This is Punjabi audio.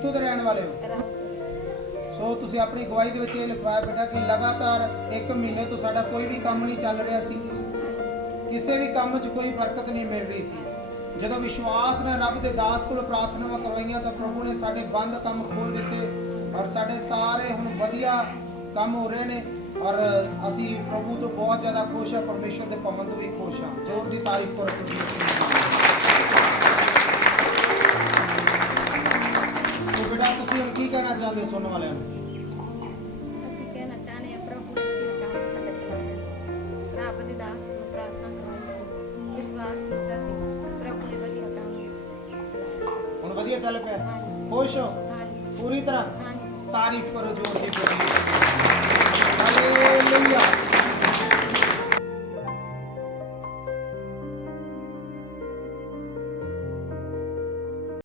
ਕਿੱਥੋਂ ਦੇ ਰਹਿਣ ਵਾਲੇ ਹੋ? ਸੋ ਤੁਸੀਂ ਆਪਣੀ ਗਵਾਹੀ ਦੇ ਵਿੱਚ ਇਹ ਲਿਖਵਾਇਆ ਬੇਟਾ ਕਿ ਲਗਾਤਾਰ 1 ਮਹੀਨੇ ਤੋਂ ਸਾਡਾ ਕੋਈ ਵੀ ਕੰਮ ਨਹੀਂ ਚੱਲ ਰਿਹਾ ਸੀ। ਕਿਸੇ ਵੀ ਕੰਮ 'ਚ ਕੋਈ ਬਰਕਤ ਨਹੀਂ ਮਿਲ ਰਹੀ ਸੀ। ਜਦੋਂ ਵਿਸ਼ਵਾਸ ਨਾਲ ਰੱਬ ਦੇ ਦਾਸ ਕੋਲ ਪ੍ਰਾਰਥਨਾਵਾਂ ਕਰਵਾਈਆਂ ਤਾਂ ਪ੍ਰਭੂ ਨੇ ਸਾਡੇ ਬੰਦ ਕੰਮ ਖੋਲ ਦਿੱਤੇ ਔਰ ਸਾਡੇ ਸਾਰੇ ਹੁਣ ਵਧੀਆ ਕੰਮ ਹੋ ਰਹੇ ਨੇ ਔਰ ਅਸੀਂ ਪ੍ਰਭੂ ਤੋਂ ਬਹੁਤ ਜ਼ਿਆਦਾ ਖੁਸ਼ ਹਾਂ, ਪਰਮੇਸ਼ਰ ਦੇ ਭਵਨ ਤੋਂ ਵੀ ਖੁਸ਼ ਹਾਂ। ਜੋਰ ਦੀ ਤਾਰੀਫ ਕਰੋ ਕਹਿਣਾ ਚਾਹੁੰਦੇ ਸੁਣਨ ਵਾਲਿਆਂ ਨੂੰ? ਅਸੀਂ ਕਹਿਣਾ ਚਾਹਨੇ ਆ ਪ੍ਰਭੂ ਨੇ ਇਹ ਕੰਮ ਸਾਡਾ ਚਲਾਇਆ ਰੱਬ ਦੇ ਦਾਸ ਨੂੰ ਪ੍ਰਾਰਥਨਾ ਕਰਵਾਈ ਸੀ। ਵਿਸ਼ਵਾਸ ਕੀਤਾ ਸੀ। ਪ੍ਰਭੂ ਨੇ ਵਧੀਆ ਕੰਮ ਚਲਾਇਆ ਹੁਣ ਵਧੀਆ ਚੱਲ ਪਿਆ? ਖੁਸ਼ ਹੋ? ਹਾਂਜੀ। ਪੂਰੀ ਤਰ੍ਹਾਂ? ਹਾਂਜੀ। ਤਾਰੀਫ ਕਰੋ ਜੋਰ ਦੀ